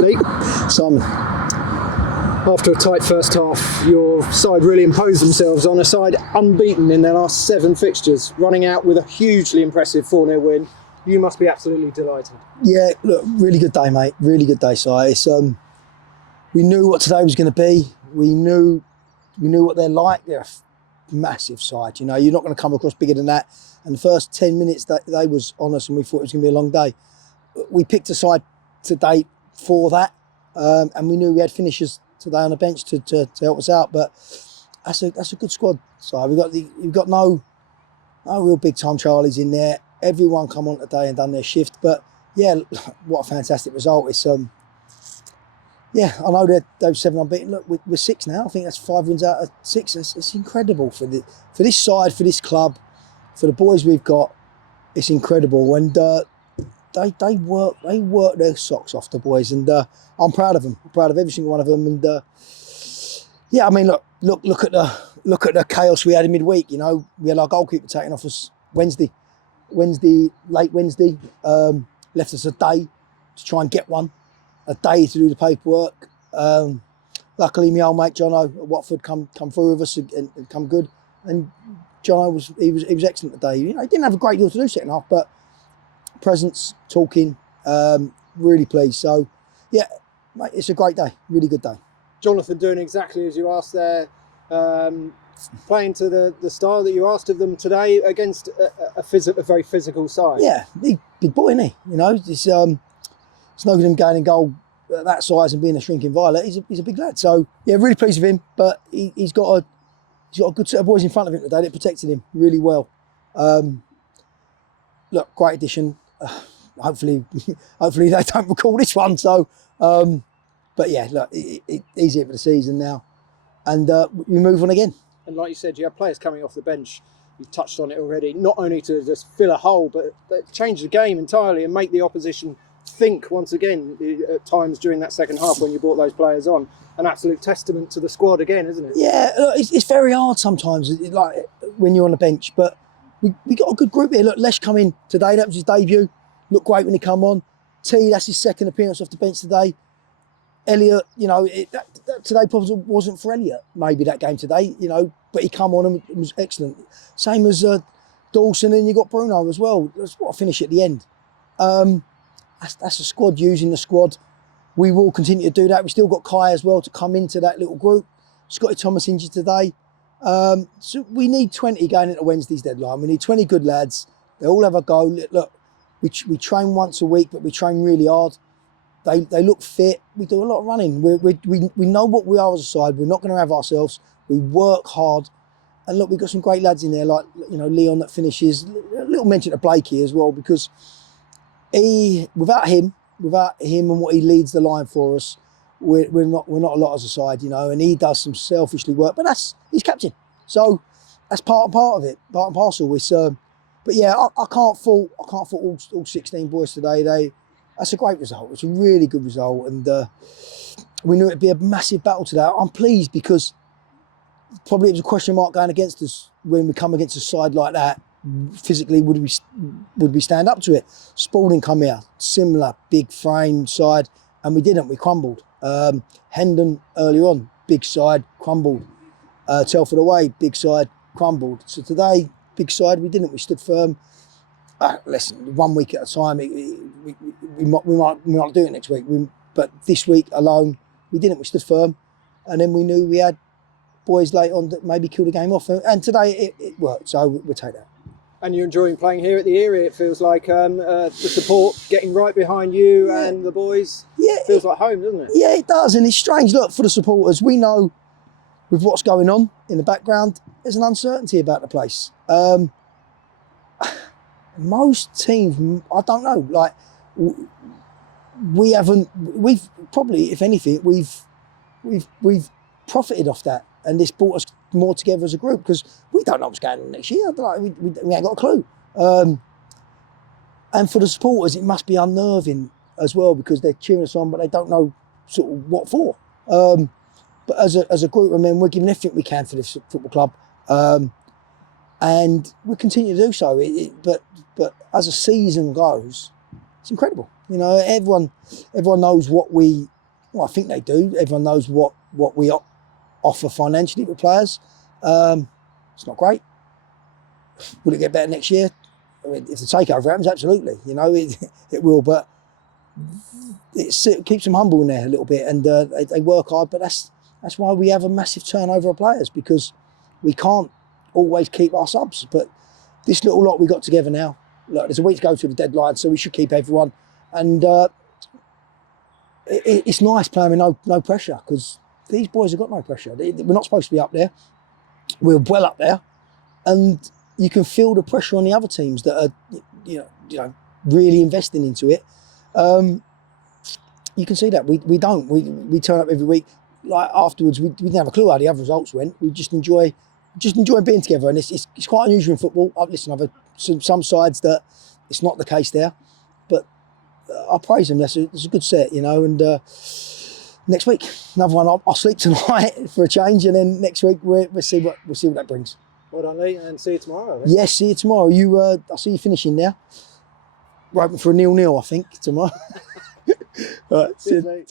Lee. Simon. After a tight first half, your side really imposed themselves on a side unbeaten in their last 7 fixtures, running out with a hugely impressive 4-0 win. You must be absolutely delighted. Yeah, look, really good day, mate. Really good day, Si. It's, we knew what today was going to be. We knew what they're like. They're a massive side. You know, you're not going to come across bigger than that. And the first 10 minutes, they was on us, and we thought it was going to be a long day. We picked a side today for that, and we knew we had finishers today on the bench to help us out. But that's a good squad. So we've got no real big time Charlies in there. Everyone come on today and done their shift. But yeah, what a fantastic result! It's yeah, I know they're 7 unbeaten. Look, we're 6 now. I think that's 5 wins out of 6. It's incredible for this side, for this club, for the boys we've got. It's incredible, and they work their socks off, the boys, and I'm proud of them. I'm proud of every single one of them. And yeah, I mean, look at the chaos we had in midweek. You know, we had our goalkeeper taken off us late Wednesday. Left us a day to try and get one, a day to do the paperwork. Luckily, my old mate Jono at Watford come through with us and come good. And Jono was excellent today. You know, he didn't have a great deal to do second half, but presence, talking, really pleased. So yeah, mate, it's a great day, really good day. Jonathan doing exactly as you asked there, playing to the style that you asked of them today against a very physical side. Yeah, big boy, isn't he? You know, it's no good him going in goal at that size and being a shrinking violet. He's a big lad. So yeah, really pleased with him. But he's got a good set of boys in front of him today that protected him really well. Look, great addition. Hopefully they don't recall this one. So, but yeah, look, he's here for the season now, and we move on again. And like you said, you have players coming off the bench. You touched on it already. Not only to just fill a hole, but change the game entirely and make the opposition think once again at times during that second half when you brought those players on. An absolute testament to the squad again, isn't it? Yeah, look, it's very hard sometimes, like when you're on the bench, but. We got a good group here. Look, Lesh come in today. That was his debut. Looked great when he come on. T, that's his second appearance off the bench today. Elliot, you know, that today probably wasn't for Elliot, maybe that game today, you know, but he come on and was excellent. Same as Dawson, and you got Bruno as well. That's what I finish at the end. That's a squad, using the squad. We will continue to do that. We still got Kai as well to come into that little group. Scotty Thomas injured today. So we need 20 going into Wednesday's deadline. We need 20 good lads. They all have a go. Look, we train once a week, but we train really hard. They look fit. We do a lot of running. We know what we are as a side. We're not going to have ourselves. We work hard. And look, we've got some great lads in there, like, you know, Leon that finishes. A little mention to Blakey as well, because without him and what he leads the line for us, we're not a lot as a side, you know, and he does some selfishly work, but he's captain, so that's part of it, part and parcel. It's but yeah, I can't fault all 16 boys today. That's a great result. It's a really good result, and we knew it'd be a massive battle today. I'm pleased because probably it was a question mark going against us when we come against a side like that. Physically, would we stand up to it? Spalding come here, similar big frame side, and we didn't. We crumbled. Hendon earlier on, big side, crumbled. Telford away, big side, crumbled. So today, big side, we didn't. We stood firm. Listen, 1 week at a time. We might do it next week. But this week alone, we didn't. We stood firm, and then we knew we had boys late on that maybe kill the game off. And today it worked. So we'll take that. And you're enjoying playing here at the Erie. It feels like the support getting right behind you and the boys. Yeah, it feels like home, doesn't it? Yeah, it does. And it's strange. Look, for the supporters, we know with what's going on in the background, there's an uncertainty about the place. Most teams, I don't know. Like we've probably, if anything, we've profited off that, and this brought us more together as a group, because we don't know what's going on next year. Like, we ain't got a clue. And for the supporters, it must be unnerving as well, because they're cheering us on, but they don't know sort of what for. But as a group of men, we're giving everything we can for this football club, and we continue to do so. But as a season goes, it's incredible. You know, everyone knows what we. Well, I think they do. Everyone knows what we offer financially to players. It's not great. Will it get better next year? I mean, if the takeover happens, absolutely. You know, it will. But it keeps them humble in there a little bit, and they work hard. But that's why we have a massive turnover of players, because we can't always keep our subs. But this little lot we got together now. Look, there's a week to go to the deadline, so we should keep everyone. And it's nice playing with no pressure, because these boys have got no pressure. We're not supposed to be up there. We're well up there, and you can feel the pressure on the other teams that are, you know, really investing into it. You can see that we don't. We turn up every week. Like afterwards, we didn't have a clue how the other results went. We just enjoy being together, and it's quite unusual in football. Listen, I've had some sides that it's not the case there, but I praise them. That's a good set, you know. And next week, another one. I'll sleep tonight for a change, and then next week we'll see what that brings. Well done, Lee, and see you tomorrow. Then. Yes, see you tomorrow. I see you finishing now. We're hoping for a 0-0, I think, tomorrow. All right, see you.